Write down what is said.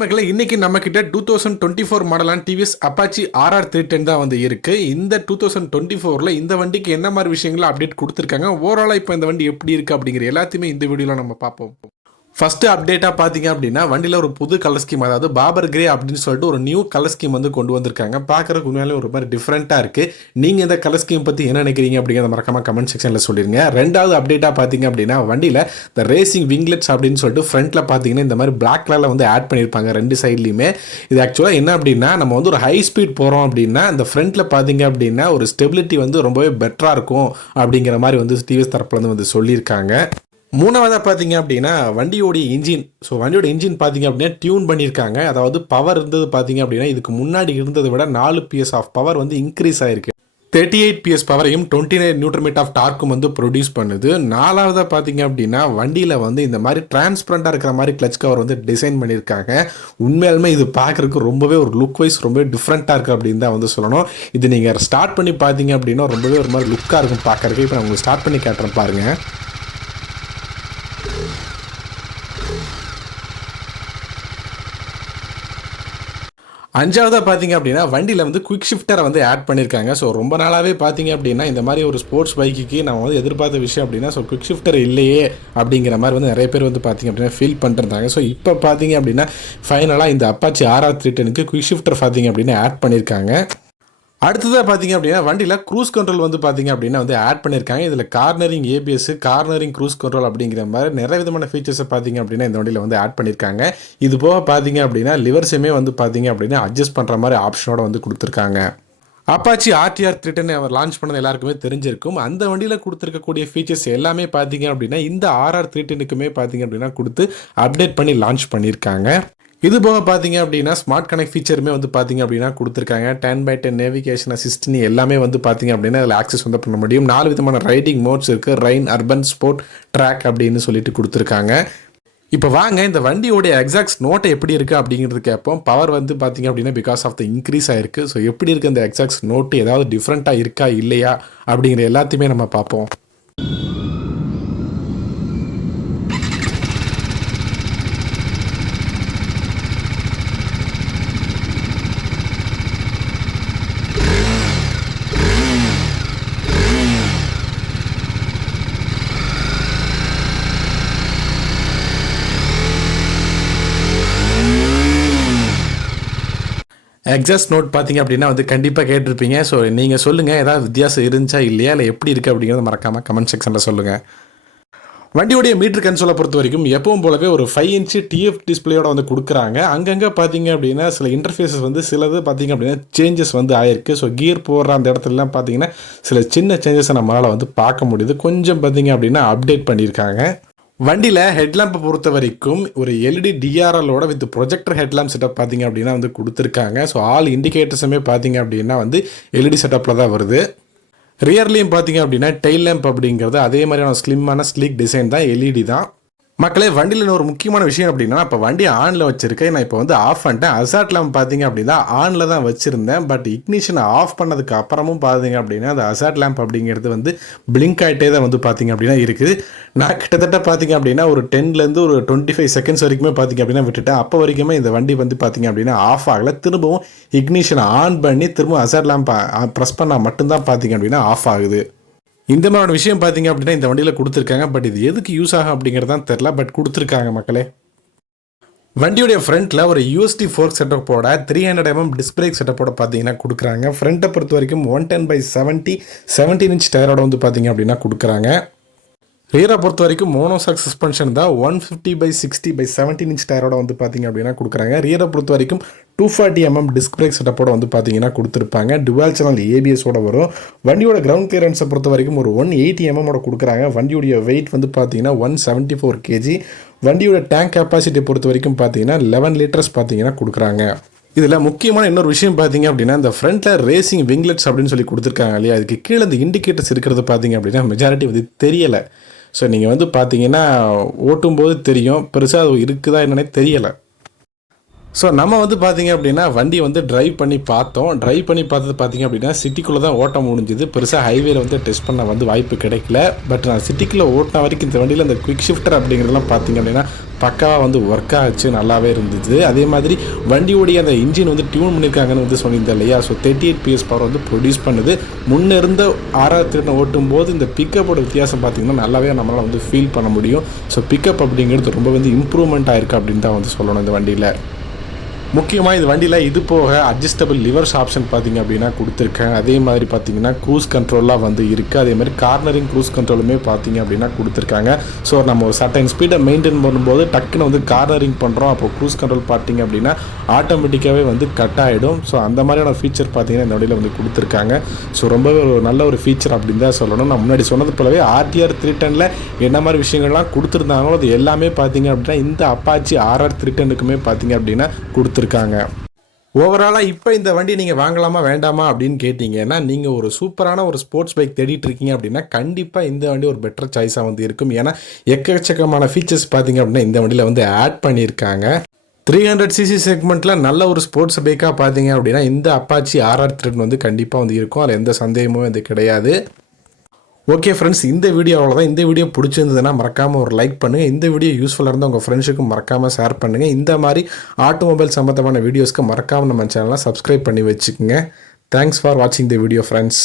மக்களே, இன்னைக்கு நம்ம கிட்ட 2024 மாடலான டிவிஎஸ் அப்பாச்சி RR310 தான் வந்து இருக்கு. இந்த 2024ல இந்த வண்டிக்கு என்ன மாதிரி விஷயங்களை அப்டேட் கொடுத்துருக்காங்க, ஓவராலா இப்போ இந்த வண்டி எப்படி இருக்கு அப்படிங்கிற எல்லாத்தையுமே இந்த வீடியோல நம்ம பார்ப்போம். ஃபர்ஸ்ட் அப்டேட்டாக பார்த்தீங்க அப்படின்னா வண்டியில் ஒரு புது கலர் ஸ்கீம், அதாவது பாபர் கிரே அப்படின்னு சொல்லிட்டு ஒரு நியூ கலர் ஸ்கீம் வந்து கொண்டு வந்திருக்காங்க. பார்க்குறதுக்கு உண்மையிலே ஒரு மாதிரி டிஃப்ரெண்ட்டாக இருக்குது. நீங்கள் இந்த கலர் ஸ்கீம் பற்றி என்ன நினைக்கிறீங்க அப்படிங்கிறத மறக்காம கமெண்ட் செக்ஷனில் சொல்லிடுங்க. ரெண்டாவது அப்டேட்டாக பார்த்தீங்க அப்படின்னா வண்டியில் இந்த ரேசிங் விங்லெட்ஸ் அப்படின்னு சொல்லிட்டு ஃப்ரண்ட்டில் பார்த்தீங்கன்னா இந்த மாதிரி பிளாக் கலரில் வந்து ஆட் பண்ணியிருப்பாங்க ரெண்டு சைட்லையுமே. இது ஆக்சுவலாக என்ன அப்படின்னா, நம்ம வந்து ஒரு ஹை ஸ்பீட் போகிறோம் அப்படின்னா இந்த ஃப்ரண்ட்டில் பார்த்தீங்க அப்படின்னா ஒரு ஸ்டெபிலிட்டி வந்து ரொம்பவே பெட்டராக இருக்கும் அப்படிங்கிற மாதிரி வந்து டிவிஎஸ் தரப்புலேருந்து வந்து சொல்லியிருக்காங்க. மூணாவதாக பார்த்தீங்க அப்படின்னா வண்டியோடைய இன்ஜின். ஸோ வண்டியோட இன்ஜின் பார்த்தீங்க அப்படின்னா டியூன் பண்ணியிருக்காங்க. அதாவது பவர் இருந்தது பார்த்தீங்க அப்படின்னா இதுக்கு முன்னாடி இருந்ததை விட 4 PS ஆஃப் பவர் வந்து இன்க்ரீஸ் ஆயிருக்கு. 38 PS பவரையும் 29 நியூட்டன் ஆஃப் டார்க்கும் வந்து ப்ரொடியூஸ் பண்ணுது. நாலாவதாக பார்த்தீங்க அப்படின்னா வண்டியில் வந்து இந்த மாதிரி டிரான்ஸ்பரண்டாக இருக்கிற மாதிரி கிளச் கவர் வந்து டிசைன் பண்ணியிருக்காங்க. உண்மையாலுமே இது பார்க்குறதுக்கு ரொம்பவே ஒரு லுக் வைஸ் ரொம்பவே டிஃப்ரெண்ட்டாக இருக்குது அப்படின்னு தான் வந்து சொல்லணும். இது நீங்கள் ஸ்டார்ட் பண்ணி பார்த்தீங்க அப்படின்னா ரொம்பவே ஒரு மாதிரி லுக்காக இருக்கும் பார்க்குறதுக்கு. இப்போ நான் உங்களுக்கு ஸ்டார்ட் பண்ணி காட்டுறேன் பாருங்கள். அஞ்சாவதாக பார்த்தீங்க அப்படின்னா வண்டியில் வந்து குவிக் ஷிஃப்டரை வந்து ஆட் பண்ணியிருக்காங்க. ஸோ ரொம்ப நாளாகவே பார்த்தீங்க அப்படின்னா இந்த மாதிரி ஒரு ஸ்போர்ட்ஸ் பைக்குக்கு நம்ம வந்து எதிர்பார்த்த விஷயம் அப்படின்னா ஸோ குவிக் ஷிஃப்டர் இல்லையே அப்படிங்கிற மாதிரி வந்து நிறைய பேர் வந்து பார்த்தீங்க அப்படின்னா ஃபீல் பண்ணிருந்தாங்க. ஸோ இப்போ பார்த்தீங்க அப்படின்னா ஃபைனலாக இந்த அப்பாச்சி RR310க்கு குவிக் ஷிஃப்டர் பார்த்தீங்க அப்படின்னா ஆட் பண்ணியிருக்காங்க. அடுத்ததாக பார்த்தீங்க அப்படின்னா வண்டியில் க்ரூஸ் கண்ட்ரோல் வந்து பார்த்தீங்க அப்படின்னா வந்து ஆட் பண்ணியிருக்காங்க. இதில் cornering ABS, cornering cruise control அப்படிங்கிற மாதிரி நிறைய விதமான ஃபீச்சர்ஸை பார்த்தீங்க அப்படின்னா இந்த வண்டியில் வந்து ஆட் பண்ணியிருக்காங்க. இது போக பார்த்தீங்க அப்படின்னா லிவர்ஸுமே வந்து பார்த்தீங்க அப்படின்னா அட்ஜஸ்ட் பண்ணுற மாதிரி ஆப்ஷனோட வந்து கொடுத்துருக்காங்க. அப்பாச்சி RR310 அவர் லான்ச் பண்ணது எல்லாருக்குமே தெரிஞ்சிருக்கும். அந்த வண்டியில் கொடுத்துருக்கக்கூடிய ஃபீச்சர்ஸ் எல்லாமே பார்த்தீங்க அப்படின்னா இந்த RR310க்குமே பார்த்தீங்க அப்படின்னா கொடுத்து அப்டேட் பண்ணி லான்ச் பண்ணியிருக்காங்க. இது போக பார்த்தீங்க அப்படின்னா ஸ்மார்ட் கனெக்ட் ஃபீச்சருமே வந்து பார்த்தீங்க அப்படின்னா கொடுத்துருக்காங்க. 10x10 நேவிகேஷன் அசிஸ்ட்னி எல்லாமே வந்து பார்த்தீங்க அப்படின்னா அதில் ஆக்சஸ் வந்து பண்ண முடியும். 4 விதமான ரைடிங் மோட்ஸ் இருக்குது. ரெயின், அர்பன், ஸ்போர்ட், ட்ராக் அப்படின்னு சொல்லிட்டு கொடுத்துருக்காங்க. இப்போ வாங்க இந்த வண்டியோடைய எக்ஸாக்ட் நோட்டை எப்படி இருக்குது அப்படிங்கிறது கேட்போம். பவர் வந்து பார்த்தீங்க அப்படின்னா பிகாஸ் ஆஃப் த இன்க்ரீஸ் ஆயிருக்கு. ஸோ எப்படி இருக்குது அந்த எக்ஸாக்ட் நோட்டு, ஏதாவது டிஃப்ரெண்ட்டாக இருக்கா இல்லையா அப்படிங்கிற எல்லாத்தையுமே நம்ம பார்ப்போம். எக்ஸாஸ்ட் நோட் பார்த்தீங்க அப்படின்னா வந்து கண்டிப்பாக கேட்டிருப்பீங்க. ஸோ நீங்கள் சொல்லுங்கள், ஏதாவது வித்தியாசம் இருந்துச்சா இல்லையா, இல்லை எப்படி இருக்குது அப்படிங்கிறத மறக்காமல் கமெண்ட் செக்ஷனில் சொல்லுங்கள். வண்டியோடைய மீட்டர் கன்சோலை பொறுத்த வரைக்கும் எப்பவும் போலவே ஒரு 5 இன்ச் TF டிஸ்பிளேயோட வந்து கொடுக்குறாங்க. அங்கங்கே பார்த்தீங்க அப்படின்னா சில இன்டர்ஃபேஸஸ் வந்து சிலது பார்த்தீங்க அப்படின்னா சேஞ்சஸ் வந்து ஆயிருக்கு. ஸோ கியர் போடுற அந்த இடத்துலலாம் பார்த்தீங்கன்னா சில சின்ன சேஞ்சஸை நம்மளால் வந்து பார்க்க முடியுது. கொஞ்சம் பார்த்தீங்க அப்படின்னா அப்டேட் பண்ணியிருக்காங்க. வண்டியில் ஹெட்லாம்பை பொறுத்த வரைக்கும் ஒரு LED DRLோட வித் ப்ரொஜெக்டர் ஹெட்லாம்ப் செட்டப் பார்த்தீங்க அப்படின்னா வந்து கொடுத்துருக்காங்க. ஸோ ஆல் இண்டிகேட்டர்ஸுமே பார்த்தீங்க அப்படின்னா வந்து LED செட்டப்பில் தான் வருது. ரியர்லேயும் பார்த்தீங்க அப்படின்னா டெயில் லேம்ப் அப்படிங்கிறது அதே மாதிரியான ஸ்லிம்மான ஸ்லீக் டிசைன் தான், LED தான். மக்களே, வண்டியில் ஒரு முக்கியமான விஷயம் அப்படின்னா இப்போ வண்டி ஆனில் வச்சுருக்கேன். நான் இப்போ வந்து ஆஃப் பண்ணிட்டேன். அசாட் லேம்ப் பார்த்தீங்க அப்படின்னா ஆனில் தான் வச்சுருந்தேன். பட் இக்னிஷனை ஆஃப் பண்ணதுக்கு அப்புறமும் பார்த்தீங்க அப்படின்னா அந்த அசாட் லேம்ப் அப்படிங்கிறது வந்து பிளிங்க் ஆகிட்டே தான் வந்து பார்த்தீங்க அப்படின்னா இருக்குது. நான் கிட்டத்தட்ட பார்த்தீங்க அப்படின்னா ஒரு 10லேருந்து ஒரு 25 செகண்ட்ஸ் வரைக்குமே பார்த்தீங்க அப்படின்னா விட்டுட்டேன். அப்போ வரைக்குமே இந்த வண்டி வந்து பார்த்தீங்க அப்படின்னா ஆஃப் ஆகலை. திரும்பவும் இக்னிஷனை ஆன் பண்ணி திரும்ப அசாட் லேம்ப் ப்ரெஸ் பண்ணால் மட்டும்தான் பார்த்தீங்க அப்படின்னா ஆஃப் ஆகுது. இந்த மாதிரியான விஷயம் பார்த்தீங்க அப்படின்னா இந்த வண்டியில் கொடுத்துருக்காங்க. பட் இது எதுக்கு யூஸ் ஆகும் அப்படிங்கிறது தான் தெரில, பட் கொடுத்துருக்காங்க மக்களே. வண்டியுடைய ஃப்ரண்ட்டில் ஒரு USD ஃபோர்க் செட்டப்போட 300 mm டிஸ்க் பிரேக் செட்டப்போட பார்த்தீங்கன்னா கொடுக்குறாங்க. ஃப்ரண்ட்டை பொறுத்த வரைக்கும் 110/70 17 இன்ச் டயரோட வந்து பார்த்தீங்க அப்படின்னா கொடுக்குறாங்க. ரியரை பொறுத்த வரைக்கும் மோனோசாக் சஸ்பென்ஷன் தான் 150/60/17 இன்ச் டயரோட வந்து பார்த்தீங்க அப்படின்னா கொடுக்குறாங்க. ரியரை பொறுத்த வரைக்கும் 240 mm டிஸ்க் பிரேக் செட்டப்போட வந்து பார்த்தீங்கன்னா கொடுத்துருப்பாங்க. டுவல் சேனல் ABSோட வரும். வண்டியோட கிரவுண்ட் கிளியரன்ஸை பொறுத்த வரைக்கும் ஒரு 180 mm கொடுக்குறாங்க. வண்டியோடைய வெயிட் வந்து பார்த்தீங்கன்னா 174 kg. வண்டியோட டேங்க் கெப்பாசிட்டி பொறுத்த வரைக்கும் பார்த்தீங்கன்னா 11 லிட்டர்ஸ் பார்த்தீங்கன்னா கொடுக்குறாங்க. இதில் முக்கியமான இன்னொரு விஷயம் பார்த்தீங்க அப்படின்னா இந்த ஃப்ரண்ட்டில் ரேசிங் விங்லெட்ஸ் அப்படின்னு சொல்லி கொடுத்துருக்காங்க இல்லையா, அதுக்கு கீழே இந்த இண்டிகேட்டர்ஸ் இருக்கிறது பார்த்தீங்க அப்படின்னா மெஜாரிட்டி வந்து தெரியலை. ஸோ நீங்கள் வந்து பார்த்தீங்கன்னா ஓட்டும்போது தெரியும், பெருசாக அது இருக்குதா என்னன்னே தெரியலை. ஸோ நம்ம வந்து பார்த்தீங்க அப்படின்னா வண்டி வந்து டிரைவ் பண்ணி பார்த்தோம். டிரைவ் பண்ணி பார்த்தது பார்த்தீங்க அப்படின்னா சிட்டிக்குள்ளே தான் ஓட்ட முடிஞ்சுது. பெருசாக ஹைவேல வந்து டெஸ்ட் பண்ண வந்து வாய்ப்பு கிடைக்கல. பட் நான் சிட்டிக்குள்ளே ஓட்டின வரைக்கும் இந்த வண்டியில் அந்த குவிக் ஷிஃப்டர் அப்படிங்கிறதுலாம் பார்த்தீங்க அப்படின்னா பக்காவாக வந்து ஒர்க் ஆச்சு, நல்லாவே இருந்துச்சு. அதே மாதிரி வண்டியோடைய அந்த இன்ஜின் வந்து டியூன் பண்ணியிருக்காங்கன்னு வந்து சொல்லியிருந்தேன் இல்லையா? ஸோ 38 PS பவர் வந்து ப்ரொடியூஸ் பண்ணுது. முன்னே இருந்த RR310 ஓட்டும் போது இந்த பிக்கப்போட வித்தியாசம் பார்த்தீங்கன்னா நல்லாவே நம்மளால் வந்து ஃபீல் பண்ண முடியும். ஸோ பிக்கப் அப்படிங்கிறது ரொம்ப வந்து இம்ப்ரூவ்மெண்ட் ஆயிருக்கு அப்படின்னு தான் வந்து சொல்லணும் இந்த வண்டியில். முக்கியமாக இது வண்டியில் இது போக அட்ஜஸ்டபிள் லிவர்ஸ் ஆப்ஷன் பார்த்திங்க அப்படின்னா கொடுத்துருக்கேன். அதே மாதிரி பார்த்திங்கன்னா க்ரூஸ் கண்ட்ரோலாக வந்து இருக்குது. அதே மாதிரி கார்னரிங் க்ரூஸ் கண்ட்ரோலுமே பார்த்திங்க அப்படின்னா கொடுத்துருக்காங்க. ஸோ நம்ம ஒரு சர்டைன் ஸ்பீடை மெயின்டைன் பண்ணும்போது டக்குன்னு வந்து கார்னரிங் பண்ணுறோம், அப்போ க்ரூஸ் கண்ட்ரோல் பார்த்திங்க அப்படின்னா ஆட்டோமேட்டிக்காகவே வந்து கட் ஆகிடும். ஸோ அந்த மாதிரியான ஃபீச்சர் பார்த்திங்கன்னா இந்த வண்டியில் வந்து கொடுத்துருக்காங்க. ஸோ ரொம்பவே ஒரு நல்ல ஒரு ஃபீச்சர் அப்படின்னு தான் சொல்லணும். நான் முன்னாடி சொன்னது போலவே RR310 என்ன மாதிரி விஷயங்கள்லாம் கொடுத்துருந்தாங்களோ அது எல்லாமே பார்த்திங்க அப்படின்னா இந்த அப்பாச்சி RR310க்குமே பார்த்திங்க அப்படின்னா கொடுத்துருக்காங்க. ஓவராலாக இப்போ இந்த வண்டி நீங்கள் வாங்கலாமா வேண்டாமா அப்படின்னு கேட்டிங்கன்னா, நீங்கள் ஒரு சூப்பரான ஒரு ஸ்போர்ட்ஸ் பைக் தேடிட்டு இருக்கீங்க அப்படின்னா கண்டிப்பாக இந்த வண்டி ஒரு பெட்டர் சாய்ஸாக வந்து இருக்கும். ஏன்னா எக்கச்சக்கமான ஃபீச்சர்ஸ் பார்த்தீங்க அப்படின்னா இந்த வண்டியில் வந்து ஆட் பண்ணியிருக்காங்க. 300cc செக்மெண்ட்டில் நல்ல ஒரு ஸ்போர்ட்ஸ் பைக்காக பார்த்தீங்க அப்படின்னா இந்த அப்பாச்சி RR310 வந்து கண்டிப்பாக வந்து இருக்கும். அதில் எந்த சந்தேகமும் வந்து கிடையாது. ஓகே ஃப்ரெண்ட்ஸ், இந்த வீடியோ அவ்வளோதான். இந்த வீடியோ பிடிச்சிருந்ததுன்னா மறக்காமல் ஒரு லைக் பண்ணுங்கள். இந்த வீடியோ யூஸ்ஃபுல்லாக இருந்தால் உங்கள் ஃப்ரெண்ட்ஸுக்கும் மறக்காமல் ஷேர் பண்ணுங்கள். இந்த மாதிரி ஆட்டோமொபைல் சம்மந்தமான வீடியோஸ்க்கு மறக்காமல் நம்ம சேனலை சப்ஸ்கிரைப் பண்ணி வச்சுக்கோங்க. தேங்க்ஸ் ஃபார் வாட்சிங் த வீடியோ ஃப்ரெண்ட்ஸ்.